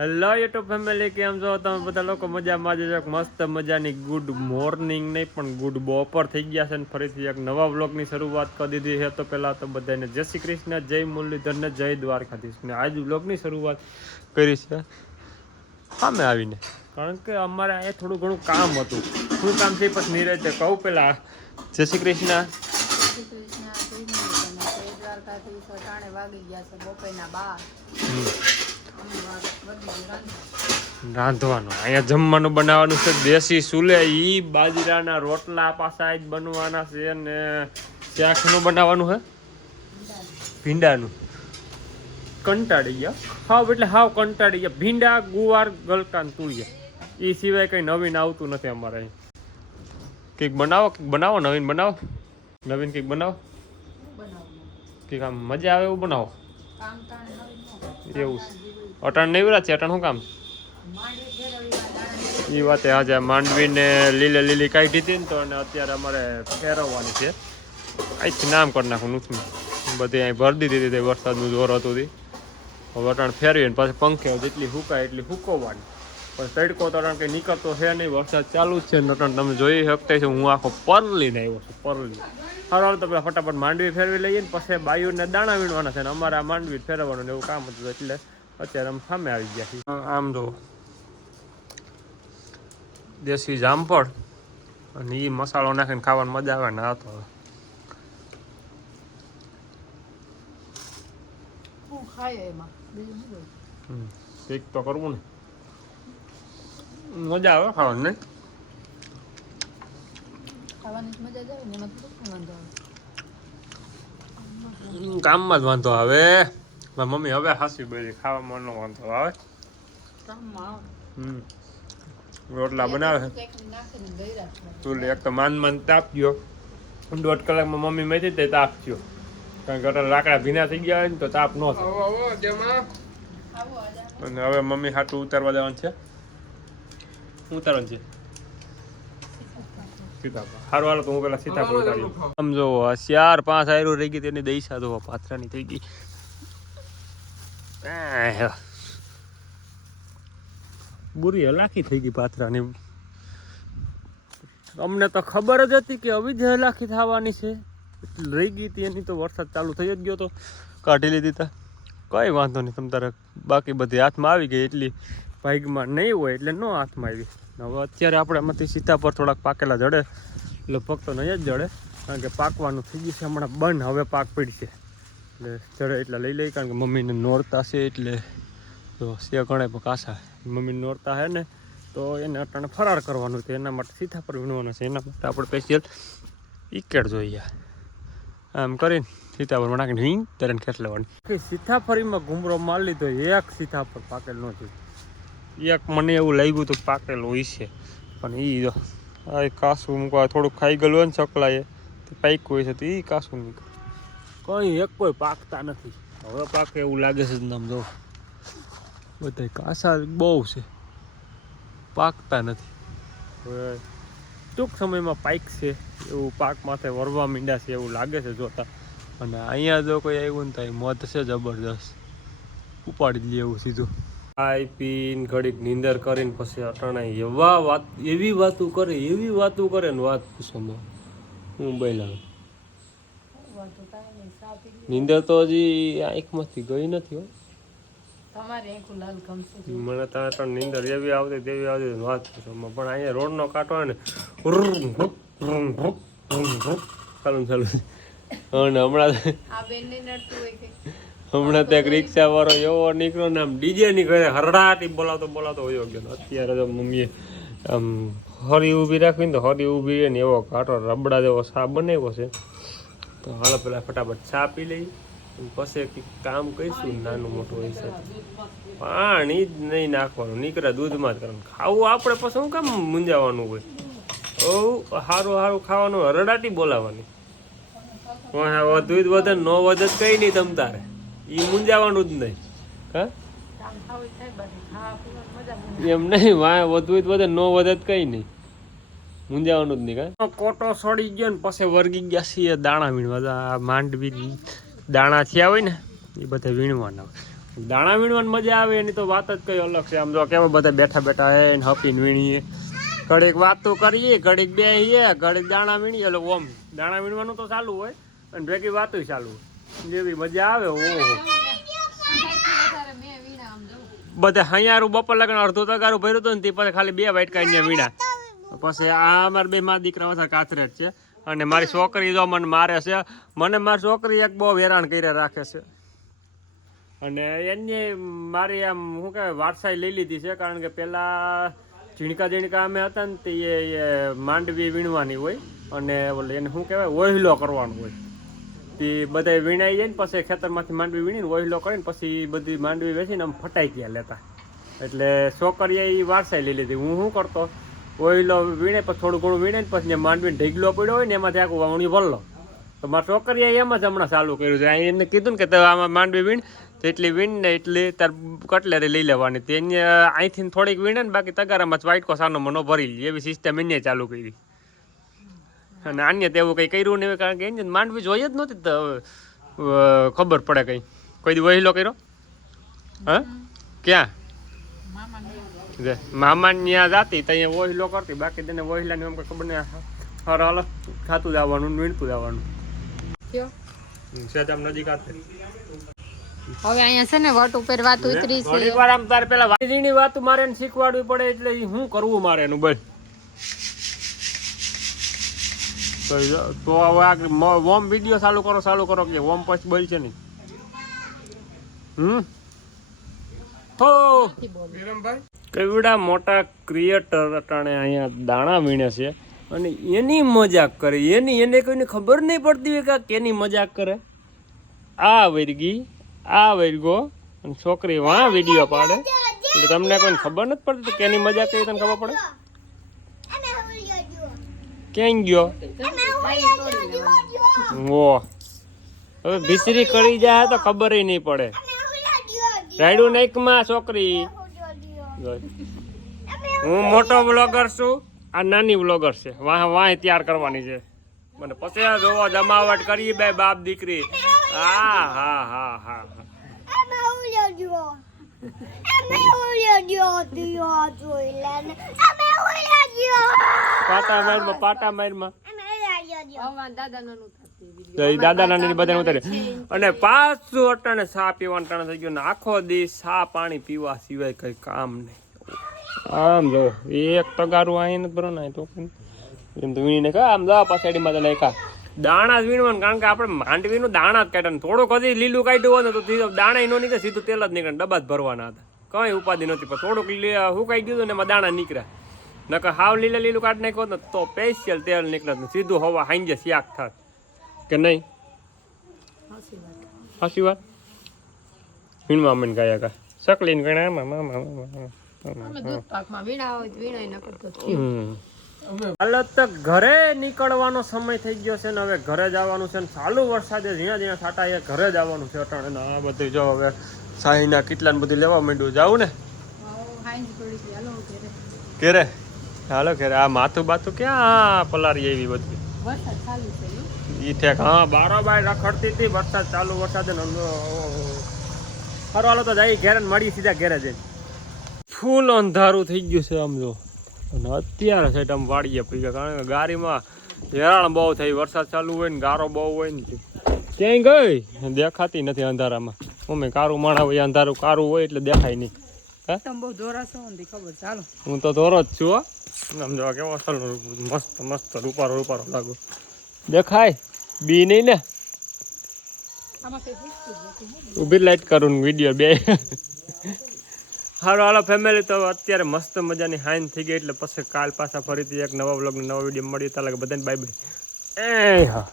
Hello YouTube family કેમ છો? તમે બધા લોકો મજામાં જ એક મસ્ત મજાની ગુડ મોર્નિંગ નહીં પણ ગુડ બપોર થઈ ગયા છે ને ફરીથી એક નવા વ્લોગની શરૂઆત કરી દીધી છે. તો પહેલાં તો બધાને જય શ્રી કૃષ્ણ જય મુરલીધરને જય દ્વારકાધીશ. ને આજ વ્લોગની શરૂઆત કરી છે. સામે આવીને. કારણ કે અમારે અહીંયા થોડું ઘણું કામ હતું. શું કામ એ પછી નીરજ કહું પહેલાં. જય શ્રી કૃષ્ણ. વાગી ગયા છે બપોરના બાર. રાંધવાનું. અહીંયા જમવાનું બનાવવાનું છે દેશી ચૂલે. ઈ બાજરાના રોટલા પાછા જ બનવાના છે ને શાકનું બનાવવાનું છે ભીંડાનું. કંટાળી ગયા હાવ એટલે હાવ કંટાળી ગયા ભીંડા ગુવાર ગલકાન તુળિયા એ સિવાય કંઈ નવીન આવતું નથી અમારે અહીં. કંઈક બનાવો કંઈક બનાવો નવીન બનાવો. નવીન કંઈક બનાવો. કંઈક આમ મજા આવે એવું બનાવો. એવું. છે અટણ નહીં છે અટણ શું કામ? એ વાતે આજે માંડવીને લીલે લીલી કાઢી હતી ને તો અને અત્યારે અમારે ફેરવવાની છે. અહીંથી નામ કરી નાખું નુથમી બધી અહીં ભરી દીધી હતી વરસાદનું જોર હતું હતી હવે અટણ ફેરવીને પછી પંખે જેટલી હુકાય એટલી હુકવવાની. પણ તડકો તો અટાણ કંઈ નીકળતો છે નહીં, વરસાદ ચાલુ જ છે ને અટણ તમે જોઈ શકતા છો હું આખો પરલીને આવ્યો છું, પરલી. હારો તો પેલા ફટાફટ માંડવી ફેરવી લઈએ ને પછી બાયુને દાણા વીણવાના છે ને અમારે આ માંડવી ફેરવવાનું ને એવું કામ હતું એટલે અત્યારે અમે સામે આવી ગયા છીએ. આમ જો દેશી જામફળ અને એ મસાલો નાખીને ખાવાની મજા આવે ને આ તો કંઈક તો કરવું ને. મજા આવે ખાવાની નહીં? ખાવાની જ મજા આવે ને એમાં શું વાંધો આવે? કામમાં જ વાંધો આવે. મારી મમ્મી હવે હાસી બોલી ખાવામાં નો વાંધો આવે. હમ રોટલા બનાવે. તું એક તો માન માન તાપ ગયો દોઢ કલાકમાં મમ્મી મેથી તે તાપ થયો કારણ કે લાકડા ભીના થઈ ગયા હોય ને તો તાપ ન થાય. અને હવે મમ્મી હાટું ઉતારવા જવાનું છે. ઉતારવાનું છે? સીતાફળ હારું હાલો તો હું પેલા સીતાફળ ઉતારી સમજો ચાર પાંચ આયરું રહી ગઈ તેની દઈસા તો પાથરાની થઈ ગઈ. બુરી હલાખી થઈ ગઈ પાથરાની. અમને તો ખબર જ હતી કે અવિધ્ય જ હલાખી થવાની છે. રહી ગઈ હતી એની તો વરસાદ ચાલુ થઈ જ ગયો તો. કાઢી લીધી તા. કઈ વાંધો નહીં તમ તારે બાકી બધી હાથમાં આવી ગઈ એટલી. ભાગમાં નહીં હોય એટલે ન હાથમાં આવી. હવે અત્યારે આપણે એમાંથી પર થોડાક પાકેલા જડે. એટલે તો નહીં જ જડે, કારણ કે પાકવાનું થઈ ગયું છે હમણાં બંધ, હવે પાક પડશે. એટલે જડે એટલા લઈ લઈ કારણ કે મમ્મીને નોરતા છે એટલે તો સે ગણે પણ કાસા. મમ્મી નોરતા હે ને, તો એને અટાણે ફરાર કરવાનું છે, એના માટે સીતાફળ વીણવાનું છે. એના માટે આપણે સ્પેશિયલ ઈકેડ જોઈએ. આમ કરીને સીતાફળ નાખીને હિંગ, તરને ખેંચ લેવાની સીતાફળીમાં ઘૂમરો માર લીધો, એક સીતાફળ પાકેલ નથી એક મને એવું લાગ્યું હતું પાકેલું હોય પણ એ જો, આ કાસું મૂકવા થોડુંક ખાઈ ગયેલું ને ચકલાએ, તે પાક્યું હોય છે, તો એ કાસું નીકળે. કંઈ એક કોઈ પાકતા નથી. હવે પાકે એવું લાગે છે નામ જો, બધા કાસા બહુ છે. પાકતા નથી. હવે ટૂંક સમયમાં પાક છે, એવું પાક માથે વરવા મીંડા છે એવું લાગે છે જોતા. અને અહીંયા જો કોઈ આવ્યું ને તો મધ છે જબરદસ્ત ઉપાડી જ એવું સીધું. ખાઈ પીને ઘડીક નીંદર કરીને પછી અટાણા એવા વાત એવી વાતો કરે એવી વાતો કરે ને વાત પૂછવામાં હું લ્યો. નીંદર તો હજી આંખમાંથી ગઈ નથી હો. મને ત્યાં ત્રણ નીંદર એવી આવતી તેવી આવતી વાત પૂછવામાં પણ અહીંયા રોડનો કાંટો હોય ને. ચાલુ ને ચાલુ હમણાં હમણાં ત્યાં રિક્ષા વાળો એવો નીકળ્યો ને આમ ડીજે નીકળે હરડાટી બોલાવતો બોલાવતો હોયો ગયો અત્યારે તો મમ્મીએ આમ હરી ઊભી રાખીને તો હરી ઊભી ને એવો કાંટો રબડા જેવો સા બનાવ્યો છે. તો હાલો પેલા ફટાફટ ચા પી લઈ પછી કંઈક કામ કરીશું નાનું મોટું હોય છે પાણી જ નહીં નાખવાનું, નીકળે દૂધમાં જ કરવાનું. ખાવું આપણે પછી શું કામ મૂંઝાવાનું હોય? ઓ સારું સારું ખાવાનું, હરડાટી બોલાવવાની. વધુ જ વધે નો વધે કંઈ નહીં તમ ઈ મૂંઝાવાનું જ નહીં. હા? એમ નહીં વાય વધુ જ વધે, નો વધે જ કઈ નહીં. જ નહીં, કા? કોટો સડી ગયો ને, પછી વર્ગી ગયા છીએ, દાણા વીણવા. આ માંડવી દાણા થયા હોય ને, એ બધા વીણવાના દાણા વીણવાની મજા આવે, એની તો વાત જ કઈ અલગ છે. આમ જો કેવા બધા બેઠા બેઠા હે ને હપીને વીણીએ. ઘડીક વાતો કરીએ, ઘડીક બેહીએ, ઘડીક દાણા વીણીએ. એટલે ઓમ, દાણા વીણવાનું તો ચાલુ હોય, અને ભેગી વાતો ચાલુ હોય. જેવી મજા આવે ઓહો. મેં બધા હૈયારું બપોર લગ્ન અડધું તગારું ભર્યું હતું ને તે પછી ખાલી બે વાઇટ કાઢીને વીણા. પછી આ અમારા બે મારા દીકરા હતા કાથરેટ છે અને મારી છોકરી જો મને મારે છે. મને મારી છોકરી એક બહુ હેરાન કરી રાખે છે. અને એને મારી આમ શું કહેવાય વારસાઈ લઈ લીધી છે કારણ કે પહેલાં ઝીણકા ઝીણકા અમે હતા ને તે એ માંડવી વીણવાની હોય અને એને શું કહેવાય ઓહિલો કરવાનો હોય. તે બધા વીણાઈ જાય ને પછી ખેતરમાંથી માંડવી વીણીને ઓહિલો કરીને પછી બધી માંડવી વેચીને આમ ફટાઈ ગયા લેતા. એટલે છોકરીએ એ વારસાઈ લઈ લીધી. હું શું કરતો? ઓઈલો વીણે પછી થોડું ઘણું વીણે ને પછી માંડવીને ઢીગલો પડ્યો હોય ને એમાંથી આખું વાવણી ભરલો તો મારા છોકરીએ એમ જ હમણાં ચાલુ કર્યું છે. એમને કીધું ને કે આમાં માંડવી વીણ, તો એટલી વીણ ને એટલી તાર કટલેરી લઈ લેવાની. તે અહીંથી થોડીક વીણે ને બાકી તગારામાં જ વાઇટકો સાનો મનો ભરી લે એવી સિસ્ટમ એને ચાલુ કરી. અને અન્ય તેવું કંઈ કર્યું નહીં કારણ કે એને માંડવી જોઈએ જ નહોતી તો ખબર પડે કંઈ. કોઈ દી વહીલો કર્યો? હા? ક્યાં? મામા ત્યાં જાતી તો અહીંયા વહીલો કરતી બાકી તેને વહેલાની એમ ખબર નહીં. હર હલ. ખાતું જવાનું વીણતું જવાનું કયો? નજીક આવતી હવે અહીંયા છે ને વટ ઉપર વાત ઉતરી છે. ઘડીક આમ તારે પેલા વાડીની વાત મારે શીખવાડવી પડે એટલે હું કરવું મારે એનું બસ તો તો હવે આ વોમ વીડિયો ચાલુ કરો ચાલુ કરો કે વોમ પછી બોલ છે નહીં. હમ? હો! કેવડા મોટા ક્રિએટર અટાણે અહીંયા દાણા વીણે છે અને એની મજાક કરે. એની, એને કોઈને ખબર નહીં પડતી હોય કે કેની મજાક કરે. આ વર્ગી, આ વર્ગો અને છોકરી વાં વીડિયો પાડે. એટલે તમને કોઈને ખબર નથી પડતી તો કેની મજાક કરી, તને ખબર પડે? ક્યાં ગયો? વો. હવે ભીસરી કરી જાય તો ખબર નહીં પડે. રાયડું નાઈકમાં છોકરી. હું મોટો બ્લોગર છું. આ નાની બ્લોગર છે. વાહ વાહ, તૈયાર કરવાની છે. મને પછી જોવો, જમાવટ કરી બે બાપ દીકરી. હા હા હા હા હા. પાટા મારમાં પાટા મારમાં દાદા નું થતી તો એ દાદા નાની બધાને ઉતારે અને પાછું અટાણે ચા પીવાનું ટાણે થઈ ગયું ને આખો દિવસ સા પાણી પીવા સિવાય કઈ કામ નહીં. આમ જો એક તગારું અહીં ભરો ને તો એમ તો વીણીને કા આમ જવા પાછાડીમાં તને કા દાણા જ વીણવાનું કારણ કે આપણે માંડવીનું દાણા જ કાઢવાનું થોડુંક હજી લીલું કાઢ્યું હોય ને તો સીધું દાણા નો નીકળે સીધું તેલ જ નીકળે ડબ્બા જ ભરવાના હતા. કઈ ઉપાધિ નથી પણ થોડુંક હુકાઈ ગયું ને એમાં દાણા નીકળ્યા. નકર હાવ લીલા લીલું કાઢ નાખ્યો ને તો સ્પેશિયલ તેલ નીકળે ને સીધું હવા હાંજે શાક થાત. કે નહીં? હાસી વાત. વીણવા મને ગયા કા. સકલીને ગણા આમાં મામા હોય તો ઘરે નીકળવાનો સમય થઈ ગયો છે ને હવે ઘરે જવાનું છે ને ચાલુ વરસાદે ઝીણા ઝીણા છાટા એ ઘરે જવાનું છે અટાણે. ને આ બધું જો હવે સાહીના કેટલા બધું લેવા માંડ્યું. જાવું ને? હાલો ઘેરે? હાલો ઘેરે. આ માથું બાથું ક્યાં? પલારી એવી બધી. ઈ ઠેક. હા બારો બાય રખડતી હતી. વરસાદ ચાલુ વરસાદ હાલો તો જાય. ઘેર મળી સીધા ઘેરે જઈને. ફૂલ અંધારું થઈ ગયું છે આમ જો. અને અત્યારે છે આમ વાળીએ પી ગયા કારણ કે ગાડીમાં હેરાણ બહુ થઈ. વરસાદ ચાલુ હોય ને ગારો બહુ હોય ને ક્યાંય ગઈ? દેખાતી નથી અંધારામાં. મમ્મી કારું માણા હોય અંધારું કારું હોય એટલે દેખાય નહીં. હું તો ધોરો જ છું હો. આમ જોવા કેવો અસલ મસ્ત મસ્ત રૂપારો રૂપારો લાગુ. દેખાય? બી નહીં ને? ઊભી લાઈટ કરું વીડિયો બે. હાલો હાલો ફેમિલી તો અત્યારે મસ્ત મજાની હાઈન થઈ ગઈ એટલે પછી કાલ પાછા ફરીથી એક નવા વ્લોગ નવા વીડિયો મળીએ તાલે બધાને બાય બાય એ હા.